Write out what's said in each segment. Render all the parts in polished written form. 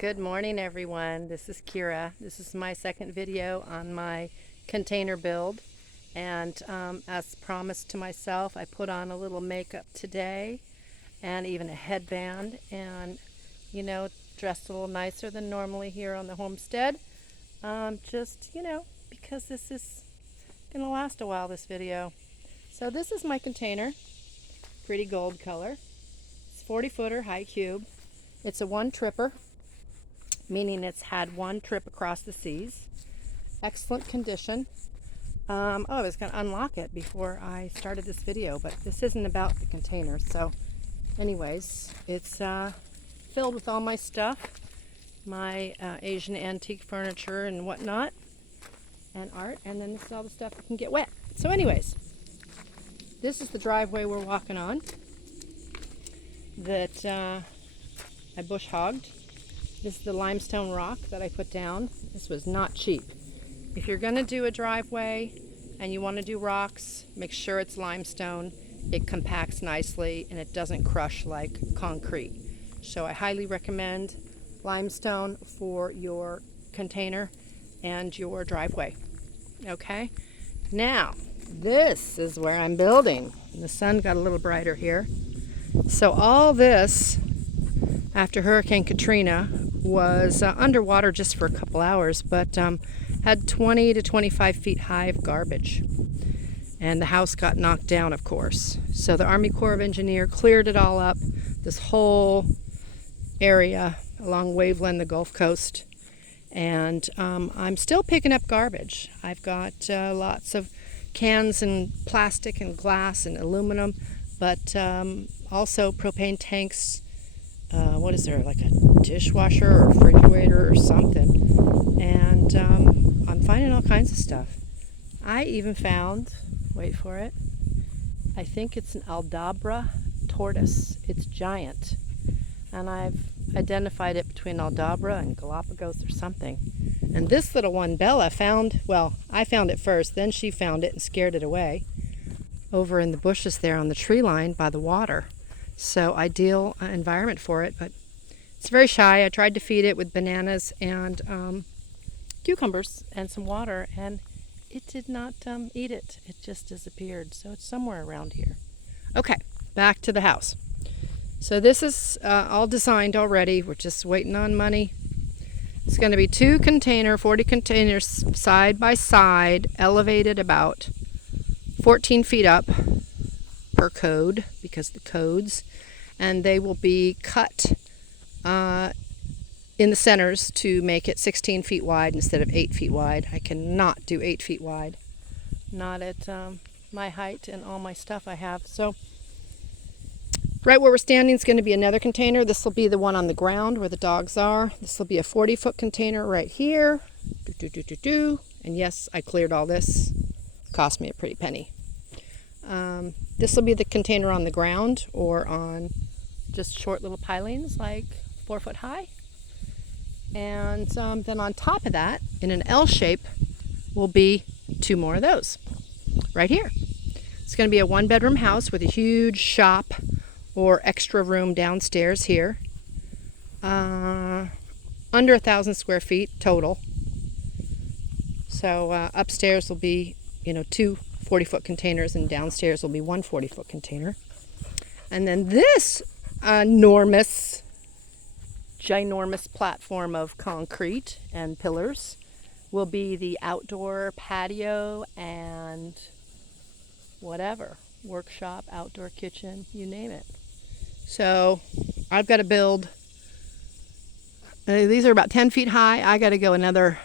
Good morning, everyone. This is Kira. This is my second video on my container build. And as promised to myself, I put on a little makeup today and even a headband and, dressed a little nicer than normally here on the homestead. Because this is going to last a while, this video. So this is my container. Pretty gold color. It's 40-footer high cube. It's a one tripper, meaning it's had one trip across the seas. Excellent condition. I was going to unlock it before I started this video, but this isn't about the container. So anyways, it's filled with all my stuff, my Asian antique furniture and whatnot, and art, and then this is all the stuff that can get wet. So anyways, this is the driveway we're walking on that I bush hogged. This is the limestone rock that I put down. This was not cheap. If you're going to do a driveway and you want to do rocks, make sure it's limestone. It compacts nicely and it doesn't crush like concrete. So I highly recommend limestone for your container and your driveway. Okay? Now, this is where I'm building. The sun got a little brighter here. So all this, after Hurricane Katrina, was underwater just for a couple hours, but had 20 to 25 feet high of garbage. And the house got knocked down, of course. So the Army Corps of Engineers cleared it all up, this whole area along Waveland, the Gulf Coast. And I'm still picking up garbage. I've got lots of cans and plastic and glass and aluminum, but also propane tanks. What is there, like a dishwasher or refrigerator or something? And I'm finding all kinds of stuff. I even found, wait for it, I think it's an Aldabra tortoise. It's giant. And I've identified it between Aldabra and Galapagos or something. And this little one, Bella, found, well, I found it first, then she found it and scared it away over in the bushes there on the tree line by the water. So ideal environment for it, but it's very shy. I tried to feed it with bananas and cucumbers and some water, and it did not eat it. It just disappeared. So it's somewhere around here. Okay, back to the house. So this is all designed already. We're just waiting on money. It's going to be 40 containers side by side, elevated about 14 feet up per code, because the codes, and they will be cut in the centers to make it 16 feet wide instead of 8 feet wide. I cannot do 8 feet wide, not at my height and all my stuff I have. So right where we're standing is going to be another container. This will be the one on the ground where the dogs are. This will be a 40-foot container right here. And yes, I cleared all this. Cost me a pretty penny. This will be the container on the ground or on just short little pilings, like 4 foot high. And then on top of that, in an L shape, will be 2 more of those right here. It's going to be a 1-bedroom house with a huge shop or extra room downstairs here. Under 1,000 square feet total. So upstairs will be, 2 40-foot containers, and downstairs will be 1 40-foot container. And then this ginormous platform of concrete and pillars will be the outdoor patio and whatever, workshop, outdoor kitchen, you name it. So I've got to build, these are about 10 feet high. I got to go another,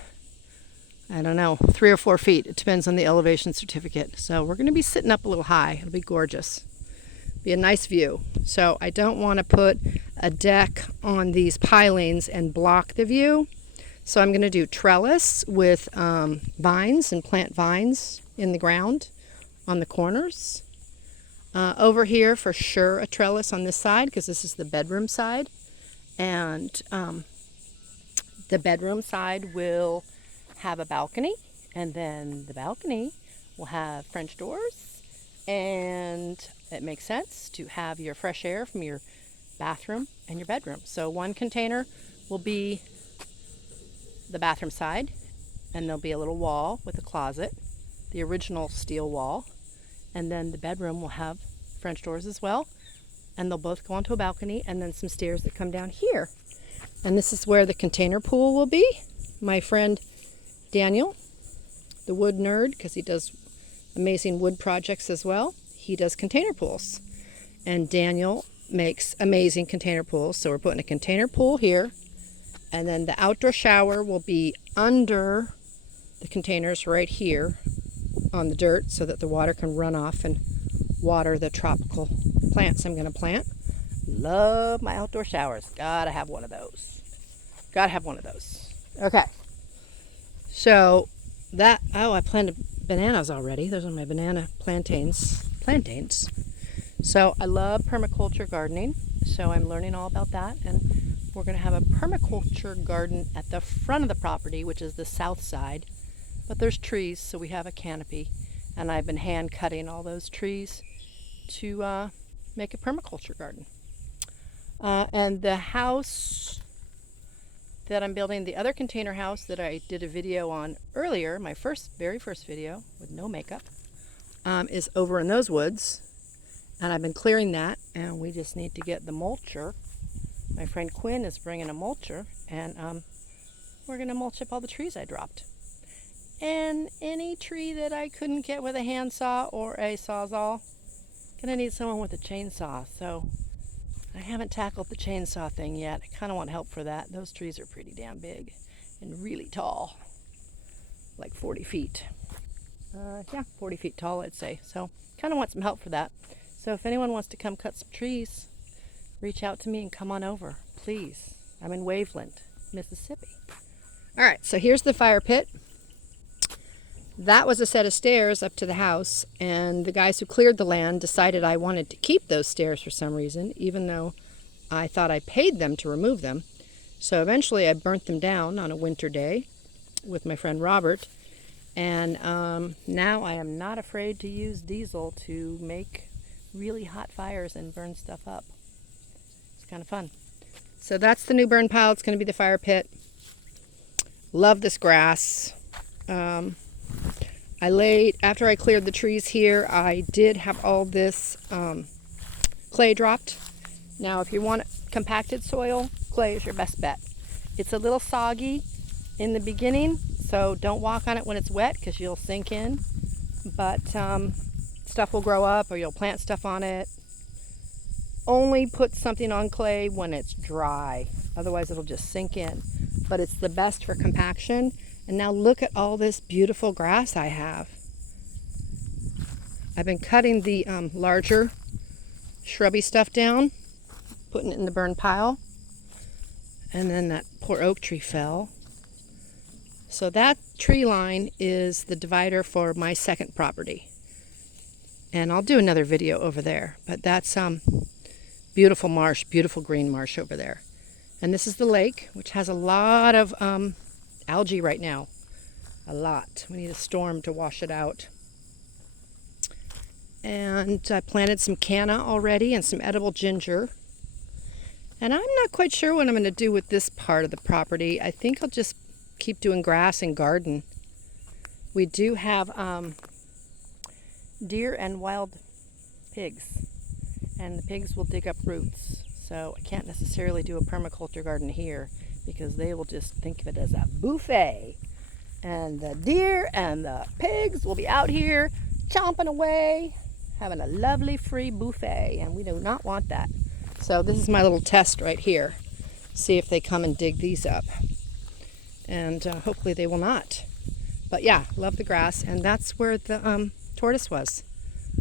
3 or 4 feet. It depends on the elevation certificate. So we're going to be sitting up a little high. It'll be gorgeous. Be a nice view. So I don't want to put a deck on these pilings and block the view. So I'm going to do trellis with vines and plant vines in the ground on the corners. Over here, for sure, a trellis on this side, because this is the bedroom side. And the bedroom side will have a balcony, and then the balcony will have French doors, and it makes sense to have your fresh air from your bathroom and your bedroom. So one container will be the bathroom side, and there'll be a little wall with a closet, the original steel wall, and then the bedroom will have French doors as well, and they'll both go onto a balcony, and then some stairs that come down here. And this is where the container pool will be. My friend Daniel, the wood nerd, because he does amazing wood projects as well, he does container pools. And Daniel makes amazing container pools. So we're putting a container pool here, and then the outdoor shower will be under the containers right here on the dirt so that the water can run off and water the tropical plants I'm going to plant. Love my outdoor showers. Gotta have one of those. Gotta have one of those. Okay. So that, oh, I planted bananas already. Those are my banana plantains. So I love permaculture gardening. So I'm learning all about that. And we're going to have a permaculture garden at the front of the property, which is the south side. But there's trees, so we have a canopy. And I've been hand cutting all those trees to make a permaculture garden. And the house that I'm building, the other container house that I did a video on earlier, my very first video with no makeup, is over in those woods. And I've been clearing that, and we just need to get the mulcher. My friend Quinn is bringing a mulcher, and we're going to mulch up all the trees I dropped. And any tree that I couldn't get with a handsaw or a sawzall, gonna need someone with a chainsaw. So I haven't tackled the chainsaw thing yet. I kind of want help for that. Those trees are pretty damn big and really tall, like 40 feet. Yeah, 40 feet tall, I'd say. So kind of want some help for that. So if anyone wants to come cut some trees, reach out to me and come on over, please. I'm in Waveland, Mississippi. All right, so here's the fire pit. That was a set of stairs up to the house, and the guys who cleared the land decided I wanted to keep those stairs for some reason, even though I thought I paid them to remove them. So eventually I burnt them down on a winter day with my friend Robert, and now I am not afraid to use diesel to make really hot fires and burn stuff up. It's kind of fun. So that's the new burn pile. It's going to be the fire pit. Love this grass. After I cleared the trees here, I did have all this clay dropped. Now, if you want compacted soil, clay is your best bet. It's a little soggy in the beginning, so don't walk on it when it's wet because you'll sink in. But stuff will grow up, or you'll plant stuff on it. Only put something on clay when it's dry. Otherwise, it'll just sink in. But it's the best for compaction. And now look at all this beautiful grass I have. I've been cutting the larger shrubby stuff down, putting it in the burn pile. And then that poor oak tree fell. So that tree line is the divider for my second property. And I'll do another video over there. But that's beautiful marsh, beautiful green marsh over there. And this is the lake, which has a lot of algae right now. A lot. We need a storm to wash it out. And I planted some canna already and some edible ginger. And I'm not quite sure what I'm going to do with this part of the property. I think I'll just keep doing grass and garden. We do have deer and wild pigs. And the pigs will dig up roots. So I can't necessarily do a permaculture garden here because they will just think of it as a buffet. And the deer and the pigs will be out here chomping away, having a lovely free buffet, and we do not want that. So this is my little test right here. See if they come and dig these up. And hopefully they will not. But yeah, love the grass, and that's where the tortoise was.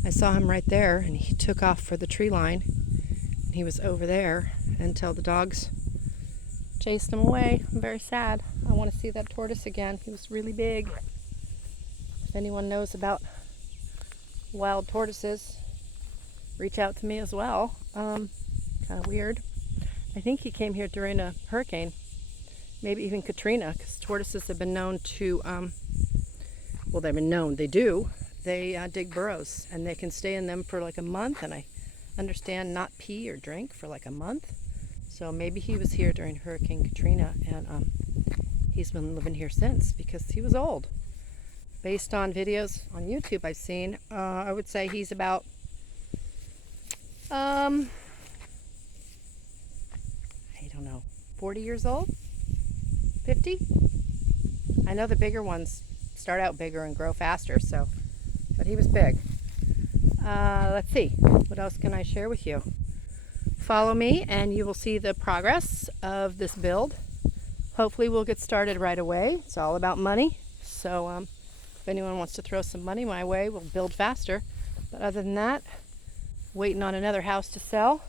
I saw him right there, and he took off for the tree line. He was over there until the dogs chased him away. I'm very sad. I want to see that tortoise again. He was really big. If anyone knows about wild tortoises, reach out to me as well. Kind of weird. I think he came here during a hurricane, maybe even Katrina, because tortoises have been known to, well, they've been known, they do. They dig burrows, and they can stay in them for like a month, and I understand not pee or drink for like a month. So maybe he was here during Hurricane Katrina, and he's been living here since because he was old. Based on videos on YouTube I've seen, I would say he's about I don't know, 40 years old? 50? I know the bigger ones start out bigger and grow faster, so, but he was big. Let's see, what else can I share with you? Follow me and you will see the progress of this build. Hopefully we'll get started right away. It's all about money, so if anyone wants to throw some money my way, we'll build faster. But other than that, waiting on another house to sell,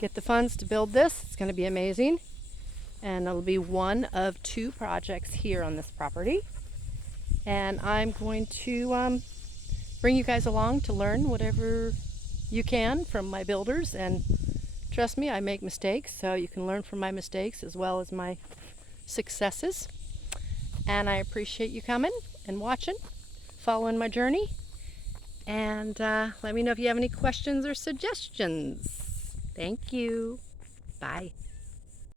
get the funds to build this. It's going to be amazing, and it'll be one of 2 projects here on this property, and I'm going to bring you guys along to learn whatever you can from my builders. And trust me, I make mistakes, so you can learn from my mistakes as well as my successes. And I appreciate you coming and watching, following my journey. And let me know if you have any questions or suggestions. Thank you. Bye.